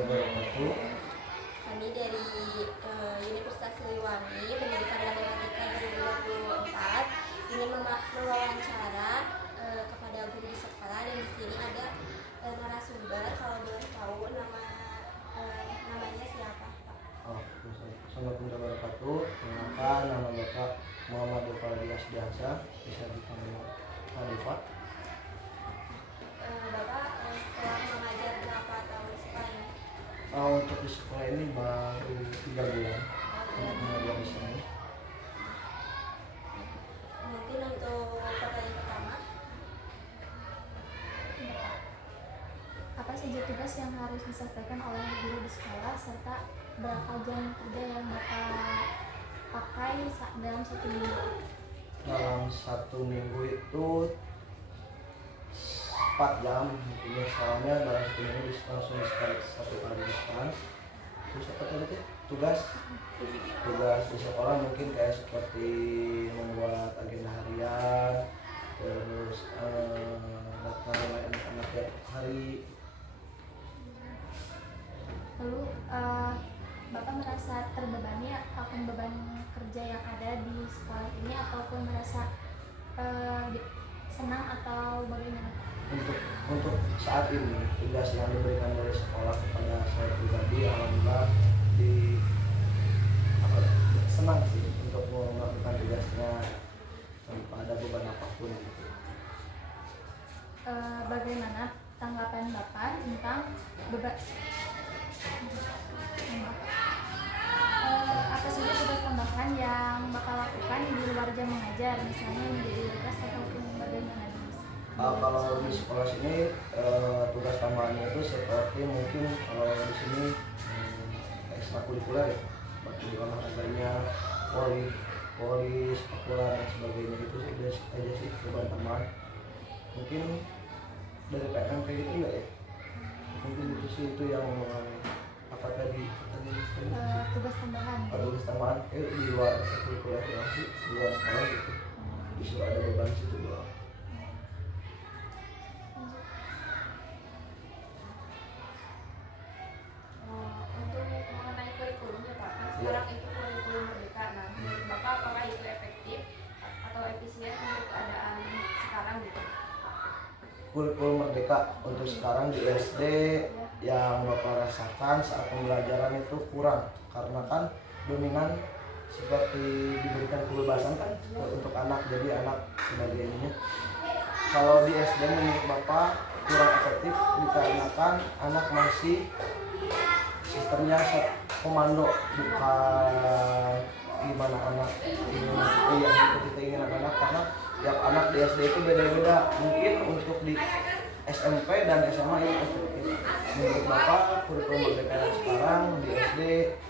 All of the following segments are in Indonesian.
wabarakatuh. Kami dari Universitas Siliwangi, Pendidikan Matematika 2024, ingin mewawancara kepada guru di sekolah, dan di sini ada narasumber. Kalau boleh tahu namanya siapa, Pak? Assalamualaikum warahmatullahi wabarakatuh. Perkenalkan, nama Bapak Muhammad Dufaldi Asdiansyah, bisa dipanggil Pak Defa. Bapak setelah mengajar berapa tahun sekarang? Untuk di sekolah ini baru 3 bulan untuk mengajar di sini. Mungkin untuk pertanyaan pertama, apa saja tugas yang harus diselesaikan oleh guru di sekolah serta berapa jam kerja yang Bapak pakai dalam 1 minggu? Dalam 1 minggu itu 4 jam mungkin, soalnya dalam 1 minggu bisa langsung satu kali diskon. Terus apa tadi tuh? Tugas di sekolah mungkin kayak seperti membuat agenda harian, terus daftar nilai anak-anak tiap hari. Lalu Bapak merasa terbebani akan beban kerja yang ada di sekolah ini ataupun merasa senang atau bagaimana? Untuk saat ini tugas yang diberikan dari sekolah kepada saya pribadi, alhamdulillah senang sih untuk melakukan tugasnya tanpa ada beban apapun gitu. Bagaimana tanggapan Bapak tentang beban apa saja tugas tambahan yang Bapak lakukan di luar jam mengajar, misalnya menjadi tugas ataupun bagaimana? Kalau di sekolah sini tugas tambahannya itu seperti mungkin di sini ekstrakurikuler ya, seperti olahraganya, voli, sepak dan sebagainya, itu aja sih beban tambahan. Mungkin dari PN kayak gitu enggak ya? Mungkin itu sih, itu yang apa tadi tugas tambahan. Tugas tambahan di luar ekstrakurikuler ya sih, di luar sekolah gitu. Disuruh ada beban situ doang. untuk mengenai kurikulumnya, Pak, kan sekarang itu kurikulum merdeka. Nah, menurut Bapak apakah itu efektif atau efisien untuk keadaan sekarang gitu? Kurikulum merdeka untuk sekarang di SD yang Bapak rasakan saat pembelajaran itu kurang, karena kan dominan seperti diberikan kebebasan kan untuk anak, jadi anak sebagainya. Kalau di SD menurut Bapak kurang efektif dikarenakan anak masih sistemnya komando, bukan gimana anak ikuti keinginan anak, karena tiap anak di SD itu beda-beda. Mungkin untuk di SMP dan SMA itu efektif. Menurut Bapak kurikulum merdeka yang sekarang di SD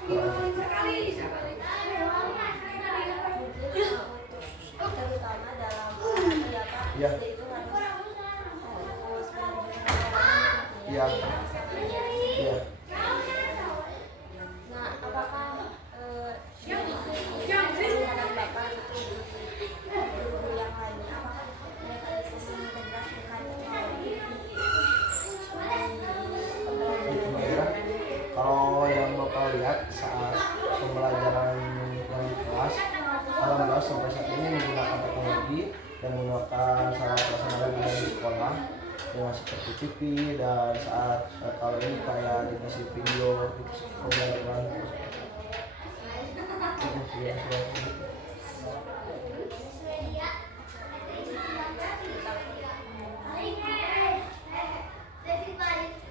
kurang efektif. Terutama dalam Ya. SD itu harus Iya. Iya. Nah, apakah dari pengalaman Bapak itu di guru yang lainnya, apakah mereka bisa mengintegrasikan teknologi di pembelajaran? Kalau yang Bapak lihat saat pembelajaran yang di kelas, alhamdulillah sampai saat ini menggunakan teknologi dan menggunakan sarana prasarana yang di sekolah dengan seperti TV, dan saat kalau ini kayak dikasih video pembelajaran.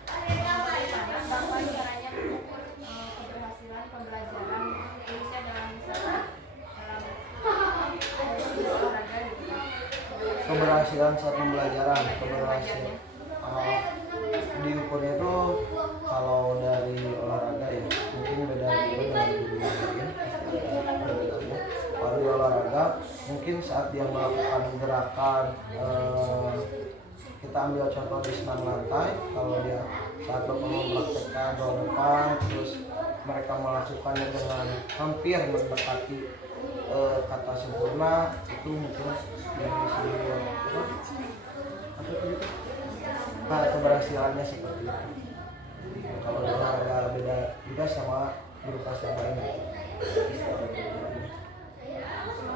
Bagaimana Bapak caranya mengukur keberhasilan pembelajaran Indonesia dalam misalnya dalam olahraga gitu? Keberhasilan saat pembelajaran, diukurnya itu kalau dari olahraga ya mungkin beda juga dengan guru lain. Kalau di olahraga mungkin saat dia melakukan gerakan, kita ambil contoh di senam lantai, kalau dia saat Bapak mempraktekkan roll depan, terus mereka melakukannya dengan hampir mendekati kata sempurna, itu mungkin yang disebut keberhasilannya seperti itu. Kalau di olahraga tugas sama guru kelas yang lain.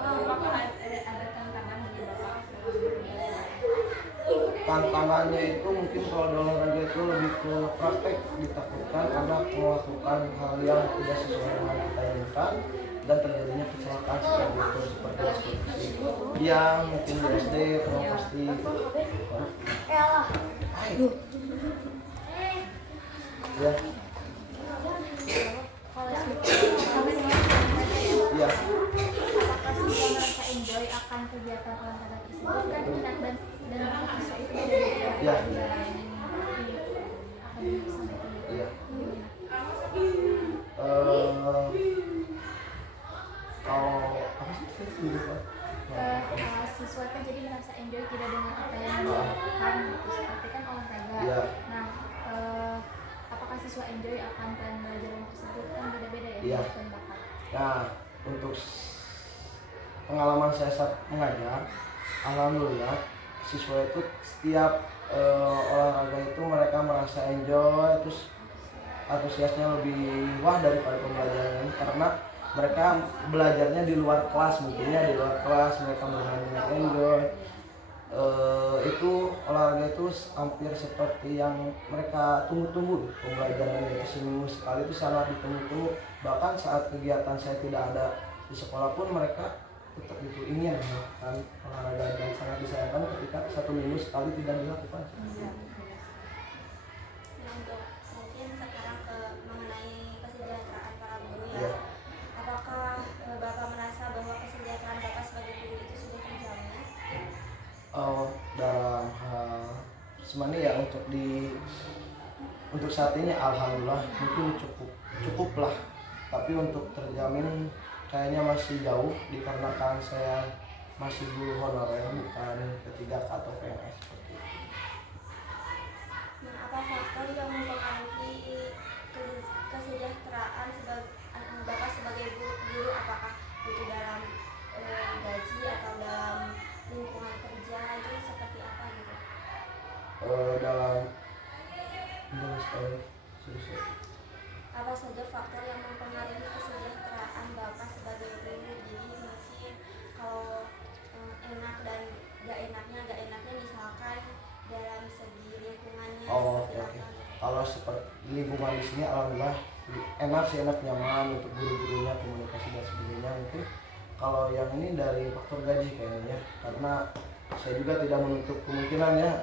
Apakah ada tantangan bagi Bapak selama belajar? Tantangannya itu mungkin kalau di olahraga itu lebih ke praktek, ditakutkan karena melakukan hal yang tidak sesuai dengan kita inginkan dan terjadinya kecelakaan seperti itu, seperti yang mungkin di SD pasti ya Kalau sebelumnya ya apakah siswa merasa enjoy akan kegiatan olahraga tersebut? Kan minat dan bakat siswa itu beda-beda Ya. di akademik sampai ke ya kalau apa sih siswa kan jadi merasa enjoy tidak dengan apa yang dilakukan gitu seperti kan olahraga. Ya. Nah, apakah siswa enjoy akan plan belajar tersebut kan beda-beda ya Iya. dan bakat. Nah, untuk pengalaman saya saat mengajar, alhamdulillah siswa itu setiap olahraga itu mereka merasa enjoy, terus antusiasnya lebih wah daripada pembelajaran ini karena mereka belajarnya di luar kelas, mungkinnya di luar kelas mereka bermain dengan enjoy. Itu olahraga itu hampir seperti yang mereka tunggu-tunggu. Pembelajaran itu seminggu sekali itu sangat ditunggu-tunggu, bahkan saat kegiatan saya tidak ada di sekolah pun mereka tetap itu ingin melakukan olahraga dan sangat disayangkan ketika 1 minggu sekali tidak dilakukan. Nah, untuk mungkin sekarang mengenai kesejahteraan para guru ya. Iya. Apakah Bapak merasa bahwa kesejahteraan Bapak sebagai guru itu sudah terjamin? Dalam hal semuanya ya untuk saat ini alhamdulillah mungkin cukuplah, tapi untuk terjamin kayaknya masih jauh dikarenakan saya masih guru honorer bukan ketiga atau PNS seperti itu. Nah, apa faktor yang mempengaruhi kesejahteraan Bapak sebagai guru? Apakah itu dalam gaji atau dalam lingkungan kerja itu seperti apa gitu? Dalam sekali susah. Apa saja faktor yang mempengaruhi kesejahteraan Bapak sebagai guru? Jadi mungkin kalau enak dan gak enaknya misalkan dalam segi lingkungannya seperti Oke. apa? Kalau seperti lingkungan di sini alhamdulillah enak nyaman untuk guru-gurunya, komunikasi dan sebagainya. Mungkin kalau yang ini dari faktor gaji kayaknya ya, karena saya juga tidak menutup kemungkinan ya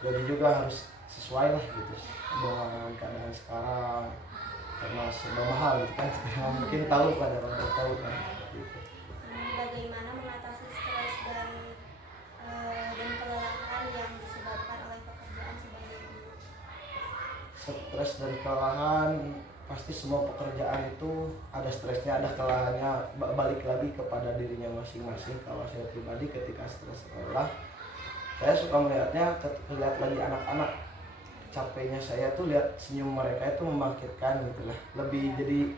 gaji juga harus sesuai lah gitu dengan keadaan sekarang karena serba mahal gitu kan. Mungkin tahu pada orang tahu kan gitu. Bagaimana mengatasi stres dan kelelahan yang disebabkan oleh pekerjaan sebagai guru? Stres dan kelelahan pasti semua pekerjaan itu ada stresnya, ada kelelahannya, balik lagi kepada dirinya masing-masing. Kalau saya pribadi ketika stres lelah, saya suka melihatnya, lihat lagi anak-anak capeknya saya tuh lihat senyum mereka itu membangkitkan gitu lah, lebih jadi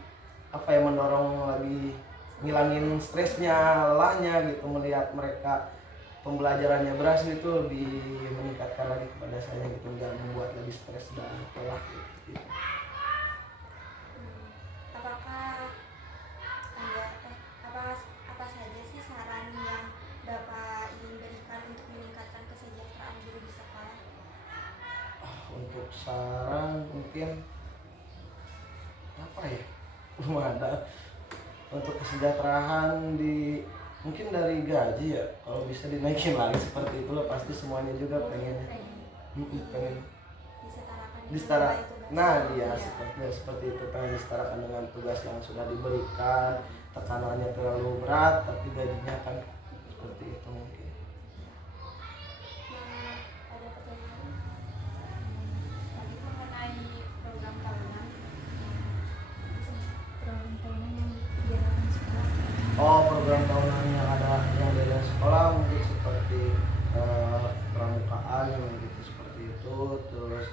apa ya, mendorong lagi ngilangin stresnya, lelahnya gitu. Melihat mereka pembelajarannya berhasil itu lebih meningkatkan lagi kepada saya gitu, nggak membuat lagi stres dan lelah gitu. Apakah apa saja sih saran yang Bapak ingin berikan untuk meningkatkan kesejahteraan guru di sekolah? Untuk saran mungkin apa ya, belum ada. Untuk kesejahteraan mungkin dari gaji ya, kalau bisa dinaikin lagi seperti itulah, pasti semuanya juga pengennya pengen disetara. Nah dia seperti itu, pengen disetarakan dengan tugas yang sudah diberikan. Tekanannya terlalu berat tapi gajinya kan seperti itu mungkin. Ada pertanyaan? Tadi mengenai program tahunan yang dijalankan sekolah. Program tahunan yang ada yang dari sekolah mungkin seperti pramukaan yang gitu seperti itu, terus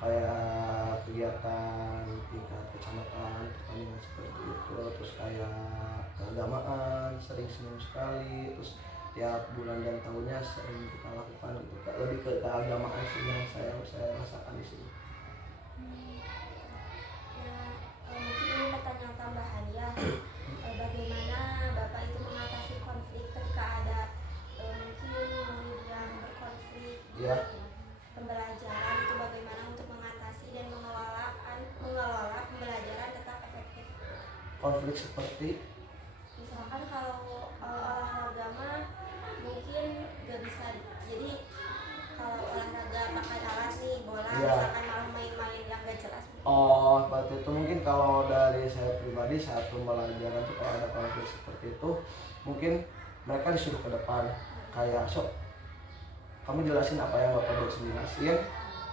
kayak kegiatan tingkat kecamatan pertandingan seperti itu, terus kayak keagamaan sering seminggu sekali, terus tiap bulan dan tahunnya sering kita lakukan gitu. Lebih ke keagamaan sih yang saya rasakan di sini. bagaimana Bapak itu mengatasi konflik ketika ada mungkin murid yang berkonflik Iya. di pembelajaran, itu bagaimana untuk mengatasi dan mengelola pembelajaran tetap efektif. Konflik seperti Misalkan kalau olahraga mah mungkin gak bisa, jadi kalau olahraga pakai alat nih bola, Iya. misalkan malah main-main yang gak jelas. Oh, seperti itu. Mungkin kalau dari saya pribadi saat pembelajaran itu kalau ada konflik seperti itu, mungkin mereka disuruh ke depan kayak sok kamu jelasin apa yang bapak dosen jelasin.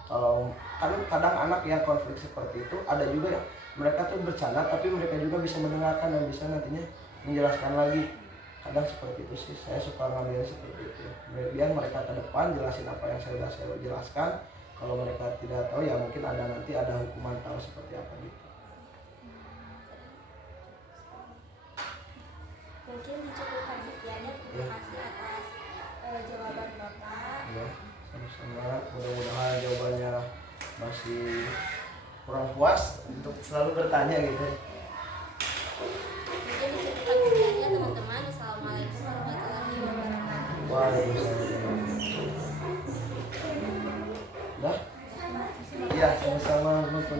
Kalau kan kadang anak yang konflik seperti itu ada juga yang mereka tuh bercanda tapi mereka juga bisa mendengarkan dan bisa nantinya menjelaskan lagi. Kadang seperti itu sih, saya suka ngambil seperti itu. Biar mereka ke depan jelasin apa yang saya jelaskan. Kalau mereka tidak tahu ya mungkin nanti ada hukuman tahu seperti apa gitu. Mungkin dicukupkan sekian ya. Terima Ya. kasih atas jawaban Bapak. Ya, sama-sama. Mudah-mudahan jawabannya masih kurang puas untuk selalu bertanya gitu. Mungkin dicukupkan sekian ya teman-teman. Assalamualaikum warahmatullahi wabarakatuh. Waalaikumsalam. Dah? Iya, sama-sama nonton.